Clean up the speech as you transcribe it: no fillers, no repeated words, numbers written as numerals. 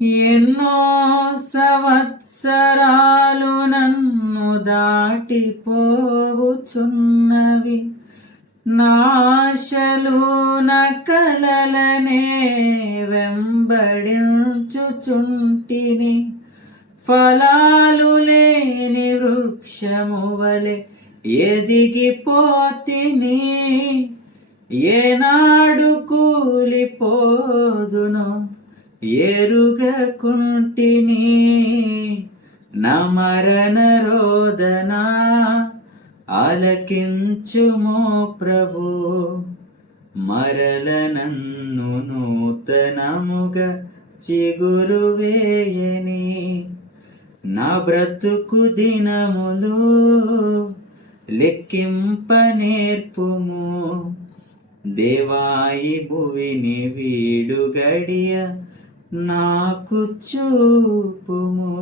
ఎన్నో సంవత్సరాలు నన్ను దాటిపోవుచున్నవి, నాశలు నకలలనే వెంబడించుచుంటిని. ఫలాలు లేని వృక్షము వలె ఎదిగిపోతిని, ఏనాడు కూలిపోదును ఎరుగకుంటిని. నా మరణ రోదన ఆలకించుమో ప్రభు, మరల నన్ను నూతనముగా చిగురు వేయని. నా బ్రతుకు దినములు లెక్కింప నేర్పుము, దేవాయి భువిని వీడు గడియ నాకు చూపుము.